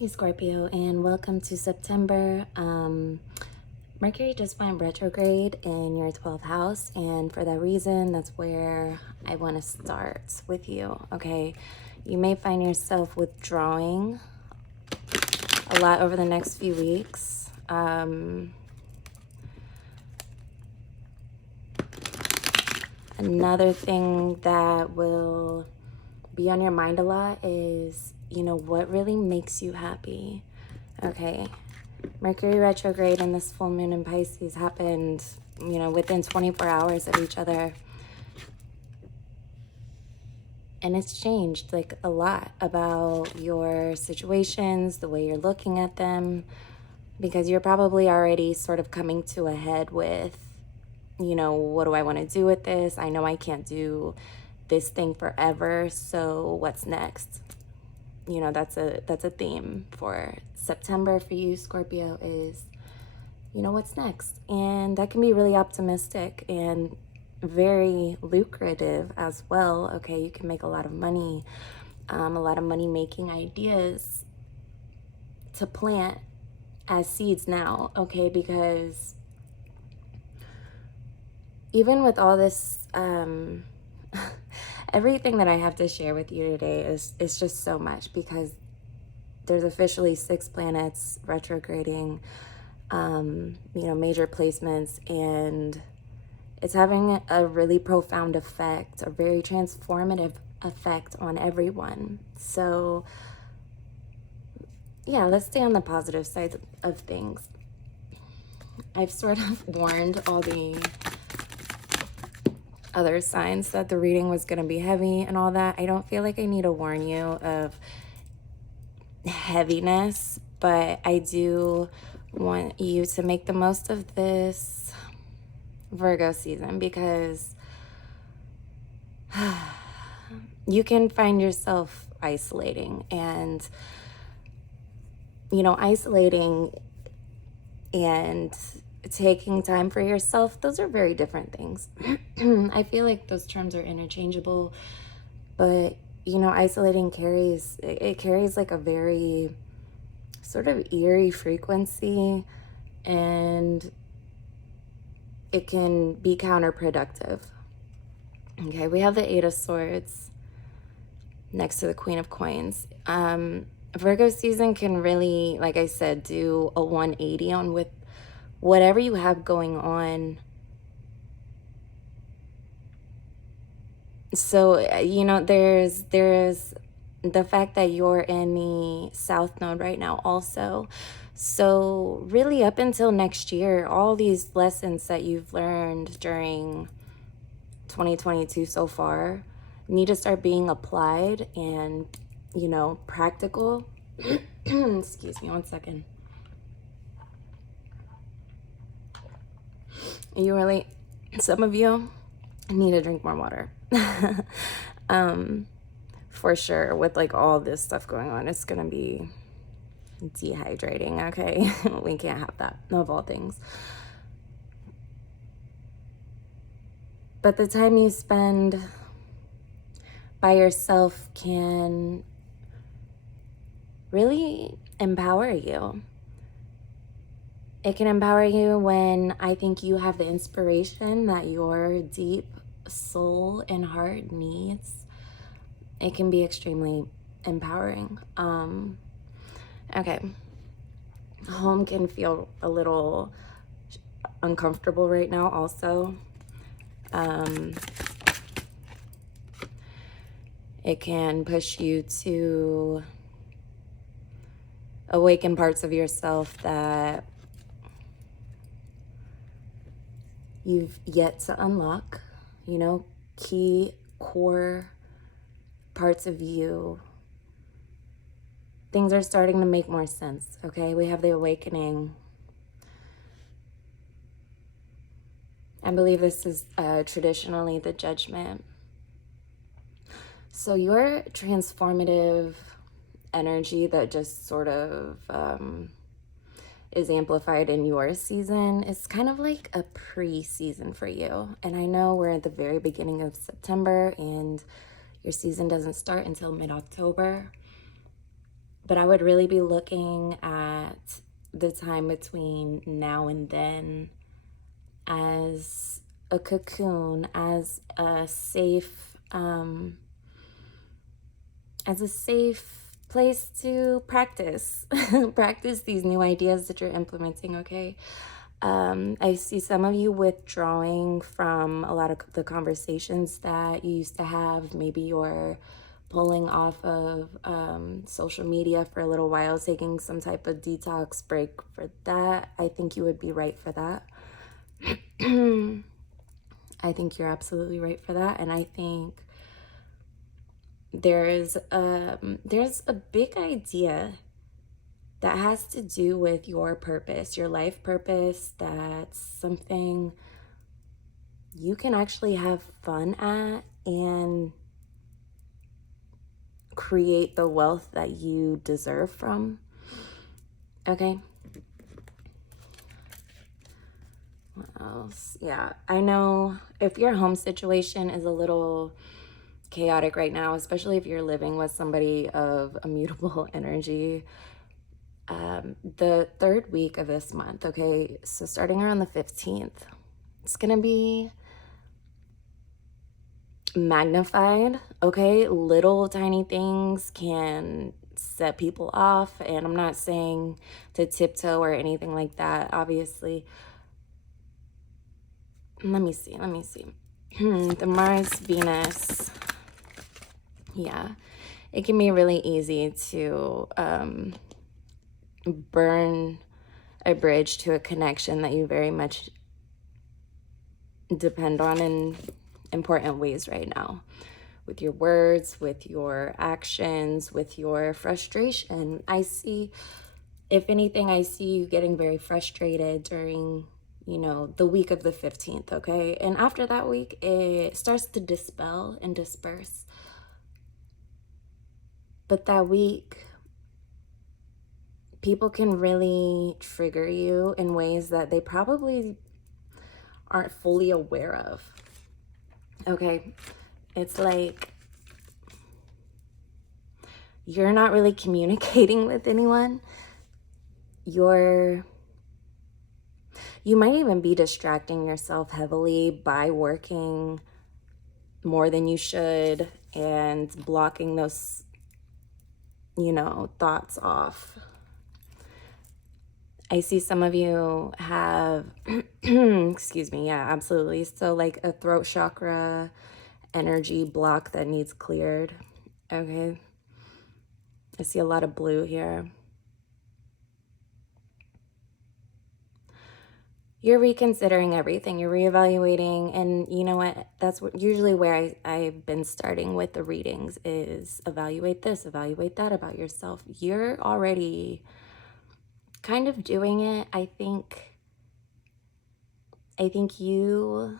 Hey Scorpio, and welcome to September. Mercury just went retrograde in your 12th house, and for that reason, that's where I want to start with you, okay? You may find yourself withdrawing a lot over the next few weeks. Another thing that will be on your mind a lot is, what really makes you happy, okay? Mercury retrograde and this full moon in Pisces happened, within 24 hours of each other. And it's changed like a lot about your situations, the way you're looking at them, because you're probably already sort of coming to a head with, what do I want to do with this? I know I can't do this thing forever, so what's next? That's a theme for September for you, Scorpio, is, what's next? And that can be really optimistic and very lucrative as well. Okay, you can make a lot of money, a lot of money making ideas to plant as seeds now, okay? Because even with all this, everything that I have to share with you today is just so much, because there's officially 6 planets retrograding, major placements, and it's having a really profound effect, a very transformative effect on everyone. So yeah, let's stay on the positive side of things. I've sort of warned all the other signs that the reading was going to be heavy and all that. I don't feel like I need to warn you of heaviness, but I do want you to make the most of this Virgo season, because you can find yourself isolating, and isolating and taking time for yourself, those are very different things. I feel like those terms are interchangeable, but isolating carries like a very sort of eerie frequency, and it can be counterproductive. Okay, we have the 8 of Swords next to the Queen of Coins. Virgo season can really, like I said, do a 180 on with whatever you have going on. So, there's the fact that you're in the South Node right now also. So really, up until next year, all these lessons that you've learned during 2022 so far need to start being applied and, practical. Excuse me one second. Some of you need to drink more water. For sure, with like all this stuff going on, it's gonna be dehydrating, okay? We can't have that, of all things. But the time you spend by yourself can really empower you. It can empower you when I think you have the inspiration that your deep soul and heart needs. It can be extremely empowering. Okay. Home can feel a little uncomfortable right now also. It can push you to awaken parts of yourself that you've yet to unlock, key core parts of you. Things are starting to make more sense, okay? We have the awakening. I believe this is traditionally the judgment. So your transformative energy that just sort of is amplified in your season is kind of like a pre-season for you. And I know we're at the very beginning of September and your season doesn't start until mid-October. But I would really be looking at the time between now and then as a cocoon, as a safe place to practice practice these new ideas that you're implementing. Okay. I see some of you withdrawing from a lot of the conversations that you used to have. Maybe you're pulling off of social media for a little while, taking some type of detox break for that. I think you would be right for that. I think you're absolutely right for that. And I think there's a big idea that has to do with your purpose, your life purpose. That's something you can actually have fun at and create the wealth that you deserve from. Okay. What else? Yeah, I know if your home situation is a little chaotic right now, especially if you're living with somebody of immutable energy, the third week of this month, okay, so starting around the 15th, it's gonna be magnified. Okay, little tiny things can set people off, and I'm not saying to tiptoe or anything like that, obviously. Let me see the Mars Venus, yeah, it can be really easy to burn a bridge to a connection that you very much depend on in important ways right now, with your words, with your actions, with your frustration. I see, if anything, I see you getting very frustrated during, the week of the 15th, okay? And after that week, it starts to dispel and disperse. But that week, people can really trigger you in ways that they probably aren't fully aware of. Okay, it's like you're not really communicating with anyone. You might even be distracting yourself heavily by working more than you should and blocking those, thoughts off. I see some of you have, excuse me, yeah, absolutely. So like a throat chakra energy block that needs cleared. Okay. I see a lot of blue here. You're reconsidering everything. You're reevaluating. And you know what? That's usually where I've been starting with the readings is evaluate this, evaluate that about yourself. You're already kind of doing it. I think you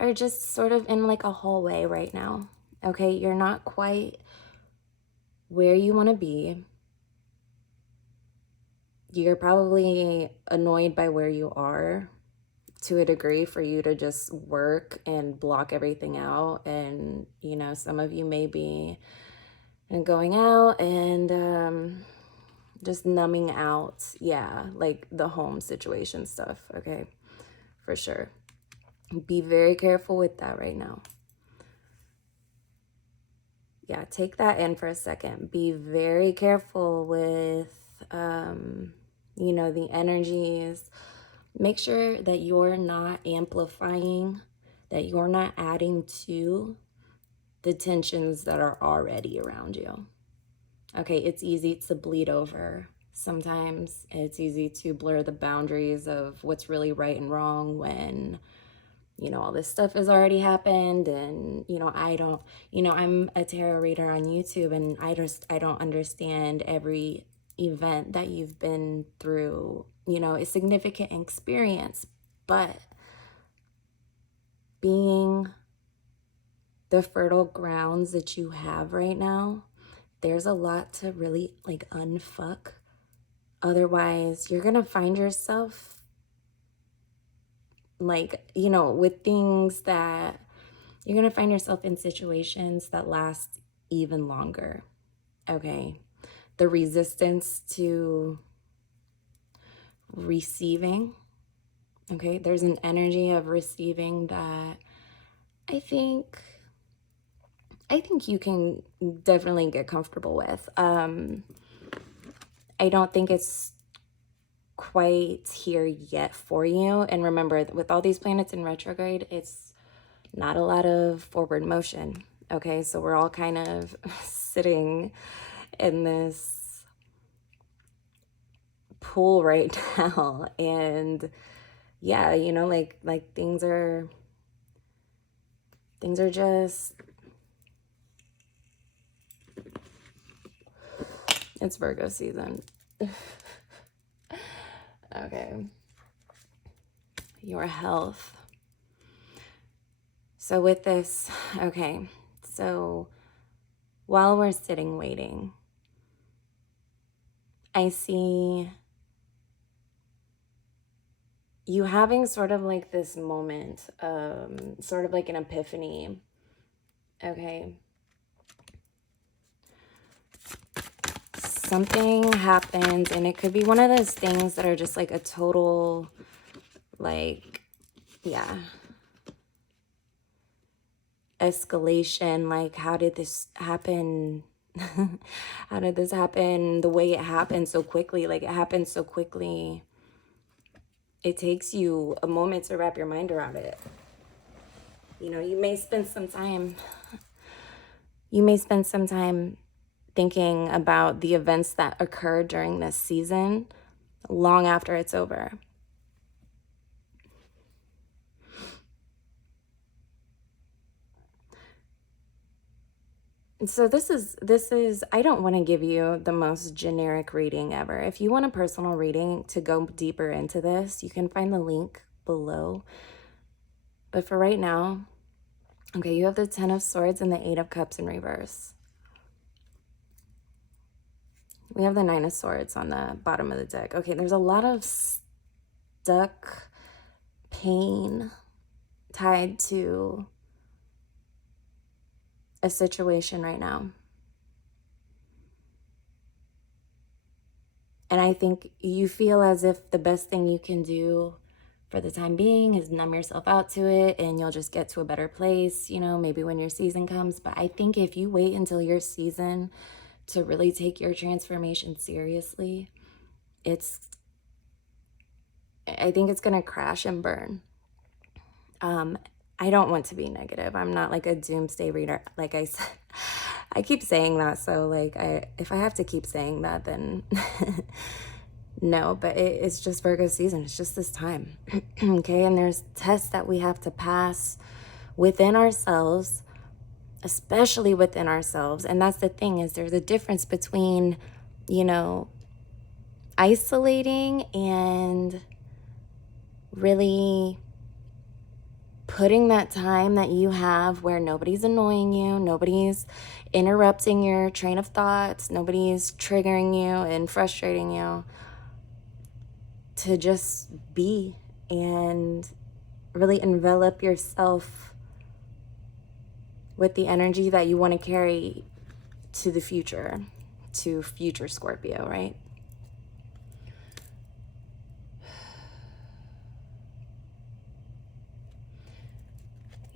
are just sort of in like a hallway right now. Okay, you're not quite where you want to be. You're probably annoyed by where you are to a degree for you to just work and block everything out. And, some of you may be going out and just numbing out. Yeah, like the home situation stuff. Okay, for sure. Be very careful with that right now. Yeah, take that in for a second. Be very careful with, the energies. Make sure that you're not amplifying, that you're not adding to the tensions that are already around you. Okay, it's easy to bleed over. Sometimes it's easy to blur the boundaries of what's really right and wrong when all this stuff has already happened. And, I'm a tarot reader on YouTube, and I don't understand every event that you've been through, a significant experience. But being the fertile grounds that you have right now, there's a lot to really like unfuck. Otherwise, you're going to find yourself like, with things that you're going to find yourself in situations that last even longer, okay? The resistance to receiving, okay? There's an energy of receiving that I think you can definitely get comfortable with. I don't think it's quite here yet for you. And remember, with all these planets in retrograde, it's not a lot of forward motion. Okay, so we're all kind of sitting in this pool right now. And yeah, you know, like things are just, it's Virgo season. Okay. Your health. So with this, okay, so while we're sitting waiting, I see you having sort of like this moment, sort of like an epiphany, okay? Something happens, and it could be one of those things that are just like a total, like, yeah, escalation. Like, how did this happen? How did this happen the way it happened so quickly? Like, it happened so quickly. It takes you a moment to wrap your mind around it. You know, you may spend some time thinking about the events that occurred during this season long after it's over. So this is I don't want to give you the most generic reading ever. If you want a personal reading to go deeper into this, you can find the link below. But for right now, okay, you have the 10 of Swords and the 8 of Cups in reverse. We have the 9 of Swords on the bottom of the deck. Okay, there's a lot of stuck pain tied to a situation right now. And I think you feel as if the best thing you can do for the time being is numb yourself out to it, and you'll just get to a better place, you know, maybe when your season comes. But I think if you wait until your season to really take your transformation seriously, I think it's going to crash and burn. I don't want to be negative. I'm not like a doomsday reader. Like I said, I keep saying that. So like, if I have to keep saying that, then no, but it's just Virgo season. It's just this time. Okay. And there's tests that we have to pass within ourselves, especially within ourselves. And that's the thing, is there's a difference between, you know, isolating and really putting that time that you have where nobody's annoying you, nobody's interrupting your train of thoughts, nobody's triggering you and frustrating you, to just be and really envelop yourself with the energy that you want to carry to the future, to future Scorpio, right?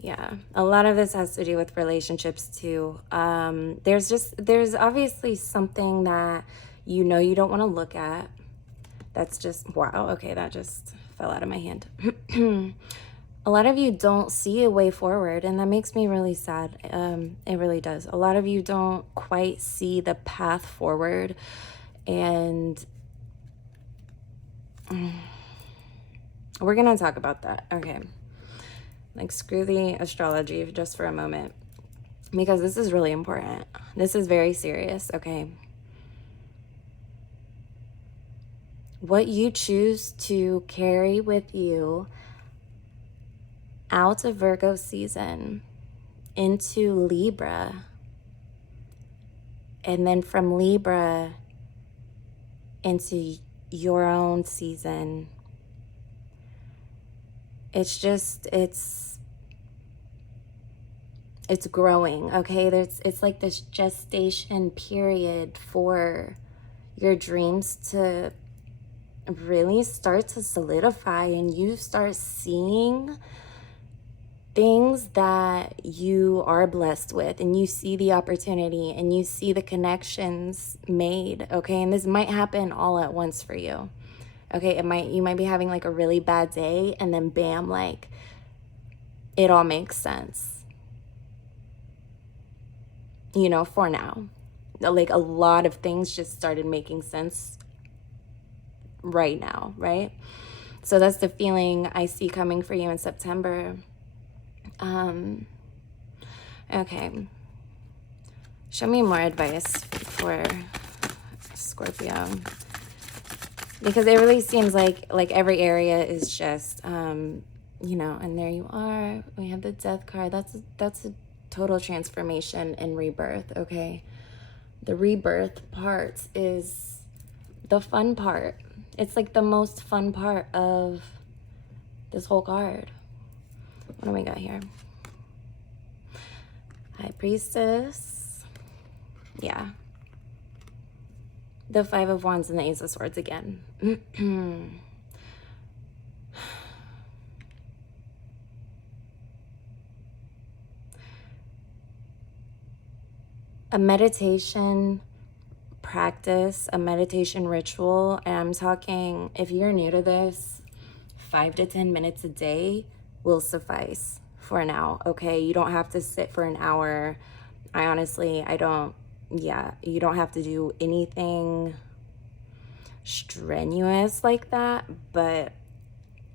Yeah, a lot of this has to do with relationships too. There's obviously something that you know you don't want to look at. That's just, wow, okay, that just fell out of my hand. A lot of you don't see a way forward, and that makes me really sad. It really does. A lot of you don't quite see the path forward, and we're gonna talk about that. Okay. Like, screw the astrology just for a moment, because this is really important. This is very serious, okay? What you choose to carry with you out of Virgo season into Libra, and then from Libra into your own season, it's it's growing, okay? It's like this gestation period for your dreams to really start to solidify, and you start seeing things that you are blessed with, and you see the opportunity and you see the connections made, okay? And this might happen all at once for you, okay? You might be having like a really bad day, and then bam, like it all makes sense, you know, for now. Like a lot of things just started making sense right now, right? So that's the feeling I see coming for you in September. Okay. Show me more advice for Scorpio. Because it really seems like every area is just, you know, and there you are. We have the Death card. That's a total transformation and rebirth, okay? The rebirth part is the fun part. It's like the most fun part of this whole card. What do we got here? High Priestess. Yeah. The Five of Wands and the Ace of Swords again. A meditation practice, a meditation ritual, and I'm talking, if you're new to this, 5 to 10 minutes a day will suffice for now, okay? You don't have to sit for an hour. You don't have to do anything strenuous like that, but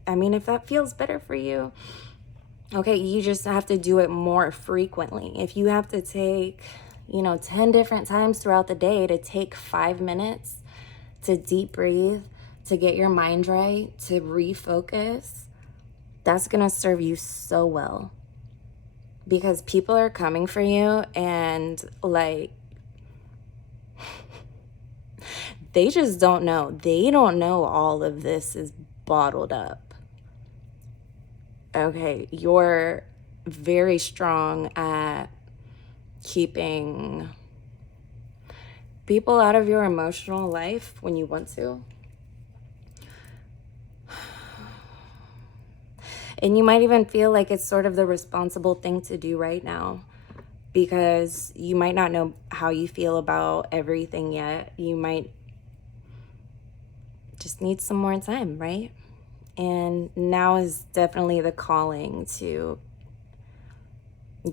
I mean, if that feels better for you, okay, you just have to do it more frequently. If you have to take, 10 different times throughout the day to take 5 minutes to deep breathe, to get your mind right, to refocus, that's gonna serve you so well. Because people are coming for you, and like, they just don't know. They don't know all of this is bottled up. Okay, you're very strong at keeping people out of your emotional life when you want to. And you might even feel like it's sort of the responsible thing to do right now, because you might not know how you feel about everything yet. You might just need some more time, right? And now is definitely the calling to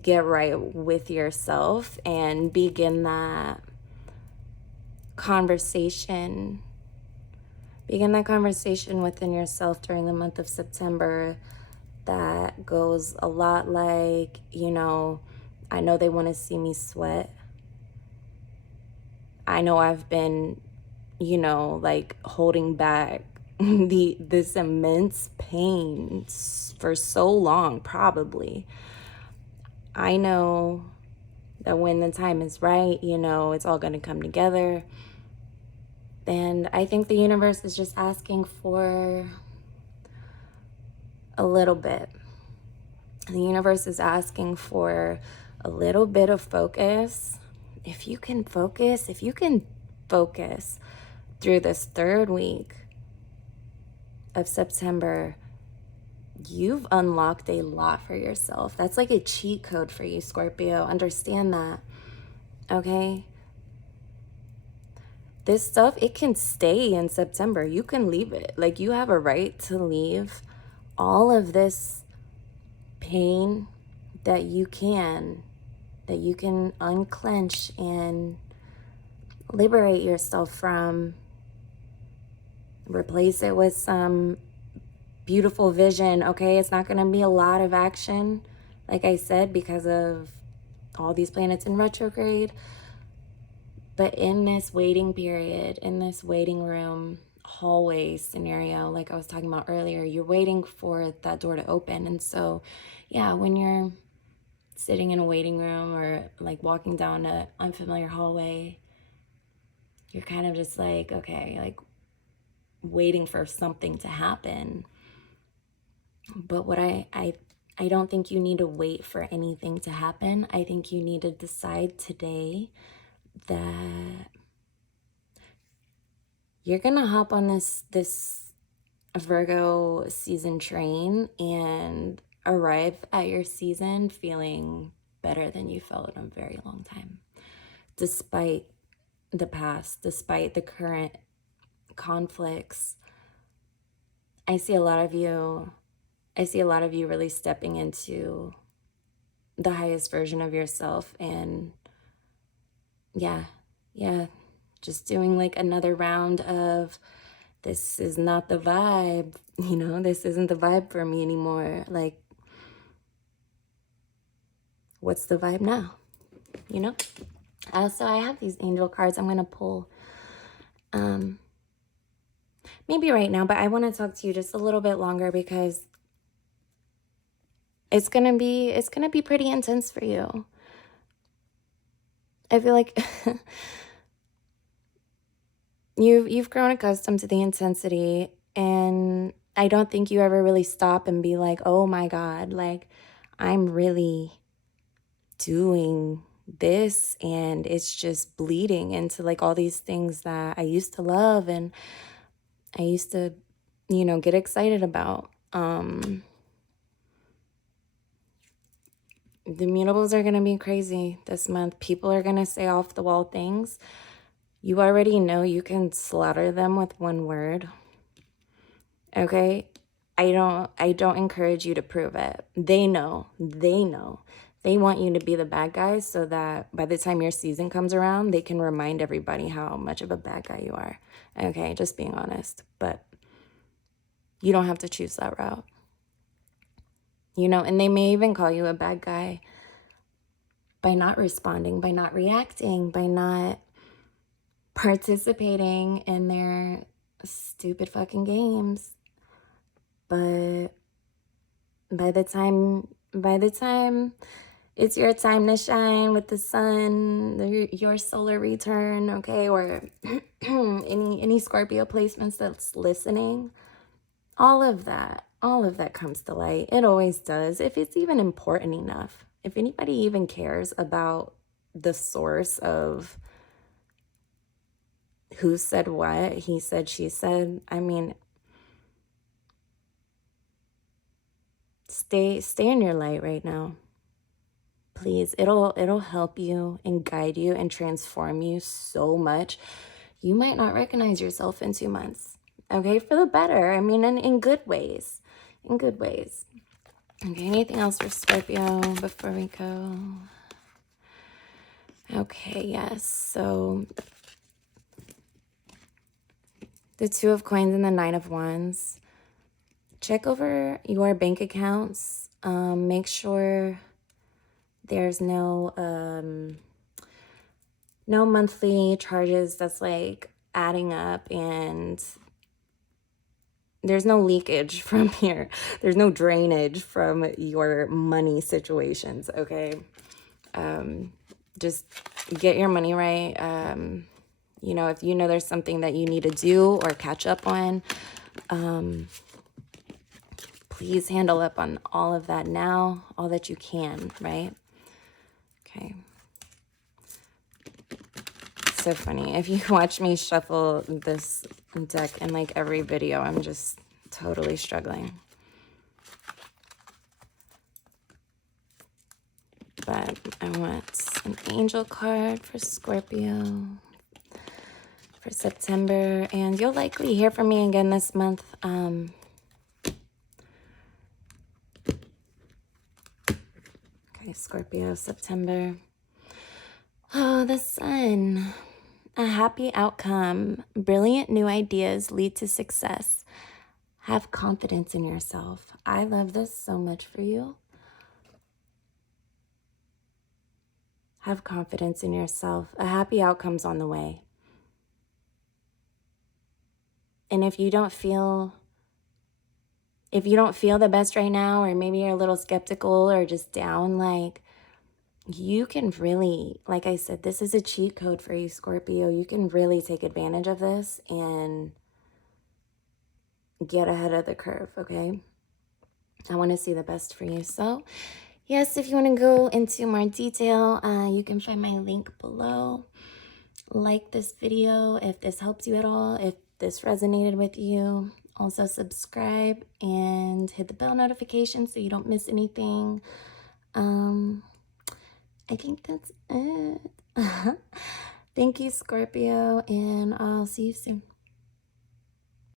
get right with yourself and begin that conversation. Begin that conversation within yourself during the month of September that goes a lot like, I know they want to see me sweat. I know I've been, like holding back this immense pain for so long, probably. I know that when the time is right, it's all going to come together. And I think the universe is just asking for a little bit. The universe is asking for a little bit of focus. If you can focus through this 3rd week of September, you've unlocked a lot for yourself. That's like a cheat code for you, Scorpio. Understand that, okay? This stuff, it can stay in September. You can leave it. Like, you have a right to leave all of this pain that you can unclench and liberate yourself from. Replace it with some beautiful vision, okay? It's not going to be a lot of action, like I said, because of all these planets in retrograde. But in this waiting period, in this waiting room, hallway scenario, like I was talking about earlier, you're waiting for that door to open. And so, yeah, when you're sitting in a waiting room or like walking down an unfamiliar hallway, you're kind of just like, okay, like waiting for something to happen. But what I I don't think you need to wait for anything to happen. I think you need to decide today that you're gonna hop on this Virgo season train and arrive at your season feeling better than you felt in a very long time, despite the past, despite the current conflicts. I see a lot of you really stepping into the highest version of yourself, and yeah, just doing like another round of, this is not the vibe, this isn't the vibe for me anymore. Like, what's the vibe now? So I have these angel cards I'm gonna pull maybe right now, but I want to talk to you just a little bit longer because it's gonna be pretty intense for you. I feel like you've grown accustomed to the intensity, and I don't think you ever really stop and be like, oh my God, like, I'm really doing this and it's just bleeding into like all these things that I used to love and I used to, get excited about. The mutables are going to be crazy this month. People are going to say off the wall things. You already know you can slaughter them with one word. Okay? I don't encourage you to prove it. They know. They want you to be the bad guy so that by the time your season comes around, they can remind everybody how much of a bad guy you are. Okay, just being honest. But you don't have to choose that route. And they may even call you a bad guy by not responding, by not reacting, by not participating in their stupid fucking games. But by the time it's your time to shine with the sun, your solar return, okay, or any Scorpio placements that's listening, all of that comes to light. It always does, if it's even important enough. If anybody even cares about the source of who said what, he said, she said, I mean, stay in your light right now. Please, it'll help you and guide you and transform you so much. You might not recognize yourself in 2 months. Okay, for the better. I mean, in good ways. In good ways. Okay, anything else for Scorpio before we go? Okay, yes. So the Two of Coins and the Nine of Wands. Check over your bank accounts. Make sure there's no monthly charges that's like adding up, and there's no leakage from here. There's no drainage from your money situations, okay? Just get your money right. If there's something that you need to do or catch up on, please handle up on all of that now, all that you can, right? Okay. So funny. If you watch me shuffle this deck in like every video, I'm just totally struggling. But I want an angel card for Scorpio for September, and you'll likely hear from me again this month. Okay, Scorpio, September. Oh, the sun. A happy outcome. Brilliant new ideas lead to success. Have confidence in yourself. I love this so much for you. Have confidence in yourself. A happy outcome's on the way. And if you don't feel the best right now, or maybe you're a little skeptical or just down, like, you can really, like I said, this is a cheat code for you, Scorpio. You can really take advantage of this and get ahead of the curve, okay? I want to see the best for you. So, yes, if you want to go into more detail, you can find my link below. Like this video if this helps you at all, if this resonated with you. Also, subscribe and hit the bell notification so you don't miss anything. I think that's it. Thank you, Scorpio, and I'll see you soon.